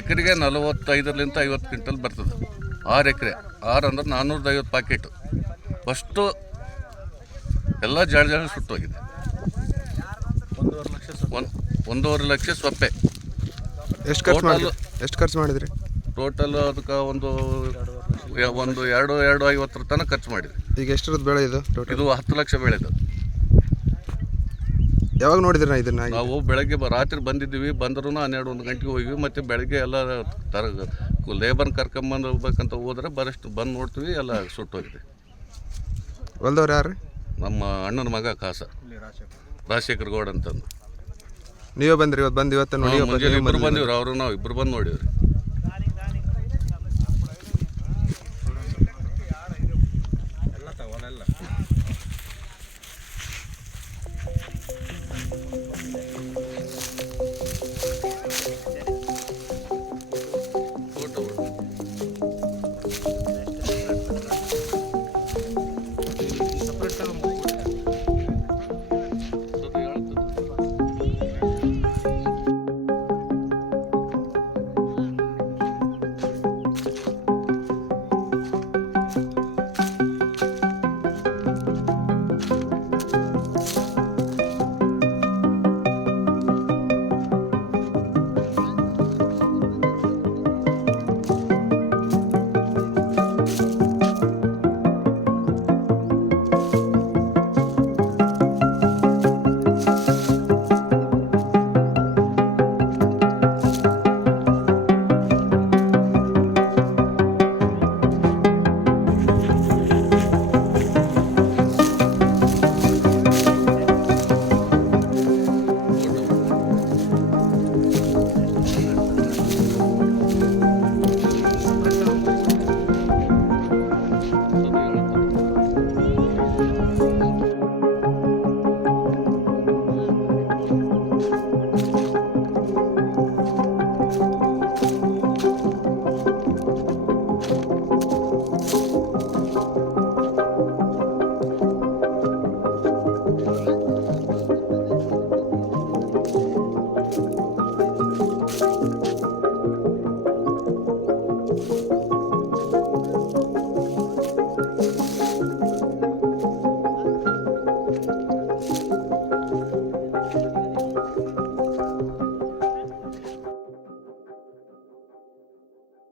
ಎಕರೆಗೆ 45ರಿಂದ 50 ಕ್ವಿಂಟಲ್ ಬರ್ತದೆ. 6 ಎಕರೆ 6 ಅಂದ್ರೆ 450 ಪ್ಯಾಕೆಟು ಫಸ್ಟು ಎಲ್ಲ ಜಾಳ ಸುಟ್ಟೋಗಿದೆ. 1.5 ಲಕ್ಷ ಸೊಪ್ಪೆ. ಎಷ್ಟು ಖರ್ಚು ಮಾಡಿದ್ರಿ ಟೋಟಲ್? ಅದಕ್ಕೆ ಒಂದು 2.50 ತನಕ ಖರ್ಚು ಮಾಡಿದ್ವಿ. ಈಗ ಎಷ್ಟರದ್ದು ಬೆಳೆ ಇದು ಟೋಟಲ್? ಇದು 10 ಲಕ್ಷ ಬೆಳೆದು. ಯಾವಾಗ ನೋಡಿದ್ರಿ ಇದನ್ನ? ನಾವು ಬೆಳಗ್ಗೆ ರಾತ್ರಿ ಬಂದಿದ್ದೀವಿ. ಬಂದ್ರೂ 12-1 ಗಂಟೆಗೆ ಹೋಗಿವಿ. ಮತ್ತು ಬೆಳಗ್ಗೆ ಎಲ್ಲ ಲೇಬರ್ನ ಕರ್ಕೊಂಬಂದು ಹೋಗ್ಬೇಕಂತ ಹೋದ್ರೆ ಬರಷ್ಟು ಬಂದು ನೋಡ್ತೀವಿ, ಎಲ್ಲ ಸುಟ್ಟೋಗಿದೆ. ಹೊಲ್ದವ್ರು ಯಾರು? ನಮ್ಮ ಅಣ್ಣನ ಮಗ ಕಾಸ ರಾಜಶೇಖರ್ ಗೌಡ ಅಂತಂದು. ನೀವೇ ಬಂದ್ರಿ ಇವತ್ತು ನೋಡಿ? ಇಬ್ಬರು ಬಂದಿವ್ರಿ, ಅವರು ನಾವು ಇಬ್ಬರು ಬಂದು ನೋಡಿವ್ರಿ.